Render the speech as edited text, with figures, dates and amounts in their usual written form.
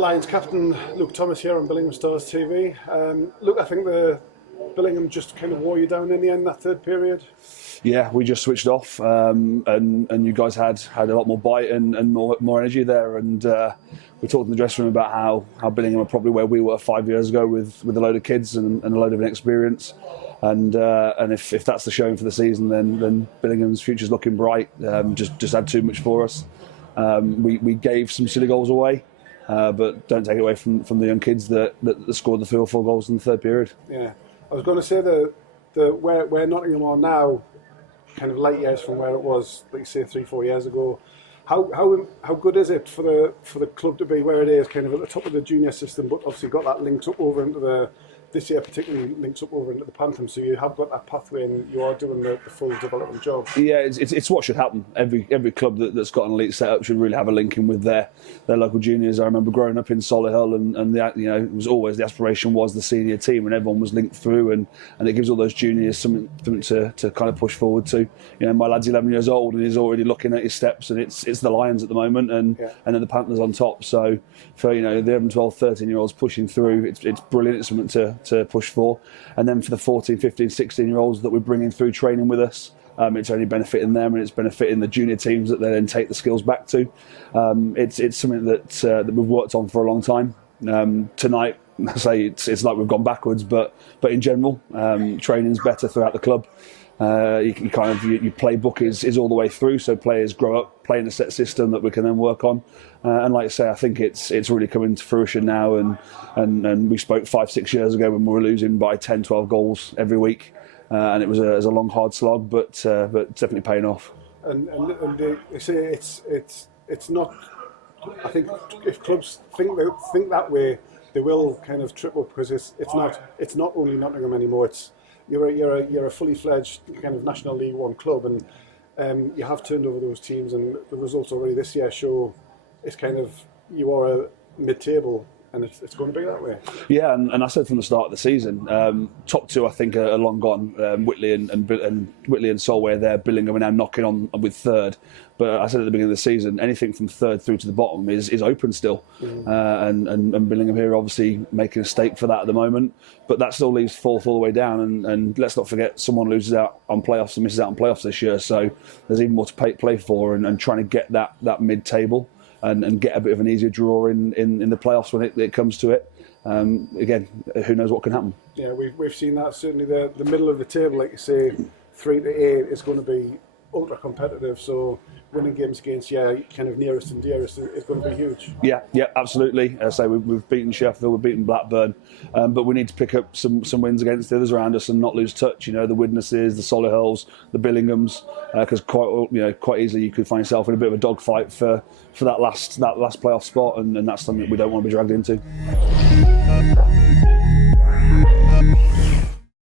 Lions captain Luke Thomas here on Billingham Stars TV. Look, I think the Billingham just kind of wore you down in the end, that third period. Yeah, we just switched off, and you guys had a lot more bite and more energy there. And we talked in the dressing room about how Billingham are probably where we were 5 years ago with a load of kids and a load of inexperience. And if that's the showing for the season, then Billingham's future's looking bright. Just had too much for us. We gave some silly goals away, but don't take it away from the young kids that scored the 3 or 4 goals in the third period. Yeah, I was going to say where Nottingham are now, kind of light years from where it was, like you say, 3-4 years ago. How good is it for the club to be where it is, kind of at the top of the junior system, but obviously got that linked up over into this year particularly links up over into the Pantheon, so you have got that pathway and you are doing the full development job. Yeah, it's what should happen. Every club that's got an elite setup should really have a link in with their local juniors. I remember growing up in Solihull and it was always the aspiration was the senior team, and everyone was linked through, and it gives all those juniors something to kind of push forward to. My lad's 11 years old and he's already looking at his steps, and it's the Lions at the moment and then the Panthers on top. So for the 11, 12, 13-year-olds pushing through, it's brilliant. It's something to push for. And then for the 14, 15, 16-year-olds that we're bringing through training with us, it's only benefiting them, and it's benefiting the junior teams that they then take the skills back to. It's something that we've worked on for a long time. Tonight, I say it's like we've gone backwards, but in general, training's better throughout the club. Your playbook is all the way through, so players grow up playing a set system that we can then work on. And like I say, I think it's really coming to fruition now. And we spoke 5-6 years ago when we were losing by 10, 12 goals every week, and it was a long, hard slog, but definitely paying off. And they say it's not. I think if clubs think that way, they will kind of trip up, because it's not only Nottingham anymore. You're a fully fledged kind of National League One club, and you have turned over those teams, and the results already this year show it's kind of you are a mid-table, and it's going to be that way. Yeah, and I said from the start of the season, top two I think are long gone. Whitley and Solway are there. Billingham are now knocking on with third. But I said at the beginning of the season, anything from third through to the bottom is open still. And Billingham here obviously making a stake for that at the moment. But that still leaves fourth all the way down. And let's not forget, someone loses out on playoffs and misses out on playoffs this year. So there's even more to play for, and trying to get that mid-table and get a bit of an easier draw in the playoffs when it comes to it. Again, who knows what can happen. Yeah, we've seen that. Certainly the middle of the table, like you say, 3 to 8 is going to be ultra competitive, so winning games against kind of nearest and dearest is going to be huge. Yeah, absolutely. So we've beaten Sheffield, we've beaten Blackburn, but we need to pick up some wins against the others around us and not lose touch. The Widnesses, the Solihulls, the Billinghams, because quite easily you could find yourself in a bit of a dogfight for that last playoff spot, and that's something that we don't want to be dragged into.